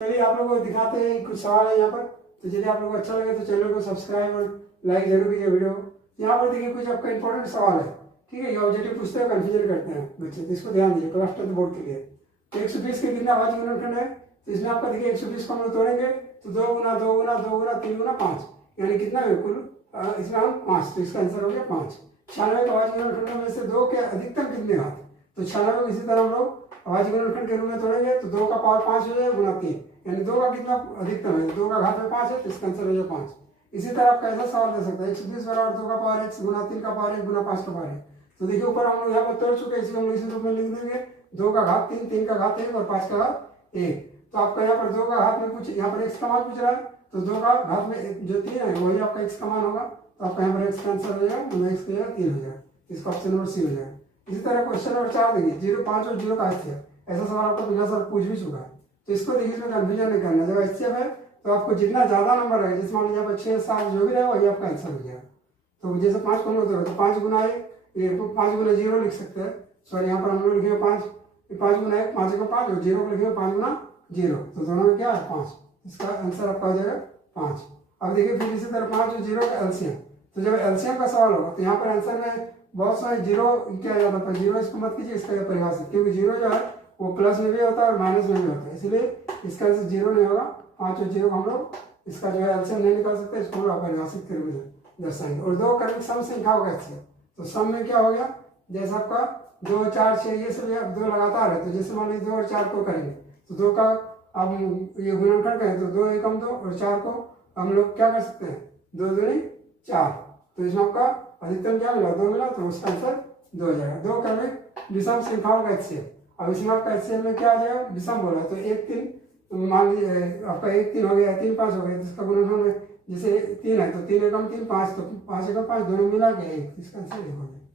चलिए आप लोगों को दिखाते हैं कुछ सवाल है यहाँ पर। तो यदि आप लोगों को अच्छा लगे तो चैनल को सब्सक्राइब और लाइक जरूर कीजिए वीडियो। यहाँ पर देखिए कुछ आपका इंपॉर्टेंट सवाल है, ठीक है। ये ऑब्जेक्टिव पूछते हैं, कंफ्यूजन करते हैं बच्चे, तो इसको ध्यान दीजिए, क्लास 10 बोर्ड के लिए। तो 120 के कितने अभाज्य गुणनखंड है? तो इसमें आपका देखिए 120 को हम लोग तोड़ेंगे तो 2 गुना 2 गुना 2 गुना 3 गुना 5, यानी कितना है कुल? इसमें हम 5, तो इसका आंसर हो गया 5। 96 के अभाज्य गुणनखंडों में से 2 के अधिकतम कितने घात? तो 96 को इसी तरह हम लोग अभाज्य गुणनखंड के रूप में तोड़ेंगे तो 2 का पावर 5 हो जाएगा गुना 3, यानी 2 का कितना अधिकतम है? 2 का घात में 5 है, तो इसका आंसर हो जाएगा 5। इसी तरह आप कैसा सवाल दे सकते हैं? 120 बराबर 2 का पावर x गुना 3 का पावर 1 गुना 5 का पावर 1। तो देखिए ऊपर हम लोग यहाँ पर तोड़ चुके हैं, इसी हम लोग इसी रूप में लिख देंगे 2 का घात 3, 3 का घात 1 और 5 का घात 1। तो आपका यहाँ पर 2 का घात में कुछ, यहाँ पर x का मान पूछ रहा है, तो 2 का घात में जो 3 है वही आपका x का मान होगा, तो आपका यहाँ पर x का आंसर हो जाएगा, मतलब x का 3 हो जाएगा, इसका ऑप्शन नंबर सी हो जाएगा। इसी तरह क्वेश्चन नंबर 4 देखिए 0, 5 और 0 का HCF, ऐसा सवाल आपको पिछला साल पूछ भी चुका है। तो इसको देखिए, इसमें कंफ्यूजन नहीं करना। जब HCF है तो आपको जितना ज्यादा नंबर है, जैसे मान लीजिए यहाँ पर 6, 7 जो भी रहे वही आपका आंसर हो जाएगा। तो जैसे 5 को हम लोग तो 5 गुना 1, ये 5 गुना 0 लिख सकते हैं। सॉरी यहाँ पर हम लोग लिखेंगे 5 गुना 1, 5 को 5 और 0 को लिखेंगे 5 गुना 0, तो दोनों में क्या है 5, इसका आंसर आपका हो जाएगा 5। अब देखिए फिर इसी तरह 5 और 0 का एलसीएम, तो जब एलसीएम का सवाल होगा तो यहाँ पर आंसर में बहुत सारे जीरो क्या आ जाता है, जीरो इसको मत कीजिए, इसका परिभाषित, क्योंकि जीरो जो है वो प्लस में भी होता है और माइनस में भी होता है, इसलिए इसका आंसर जीरो नहीं होगा। 5 और 0 को हम लोग इसका जो है एलसीएम नहीं निकाल सकते, इसको हम लोग अपरिभाषित के रूप में दर्शाएंगे। और 2 क्रमिक सम संख्या होगा HCF, तो सम में क्या हो गया, जैसे आपका 2, 4, 6 ये सब 2 लगातार है, तो जैसे मान लीजिए 2 और 4 को करेंगे तो 2 का अब ये गुणनखंड करें तो 2 एकम 2 और 4 को हम लोग क्या कर सकते हैं 2 दूनी 4, तो इसमें आपका अधिकतम क्या मिला 2 मिला, तो उसका आंसर 2 हो जाएगा। 2 क्रमिक विषम संख्याओं का HCF, अब इसमें आपका HCF में क्या आ जाएगा, विषम बोला तो 1, 3 मान लीजिए आपका 1, 3 हो गया, 3, 5 हो गया, तो इसका गुणनखंड में जैसे 3 है तो 3 एकम 3, 5 तो 5 एकम 5 दोनों मिला के 1, इसका आंसर 1 हो जाएगा।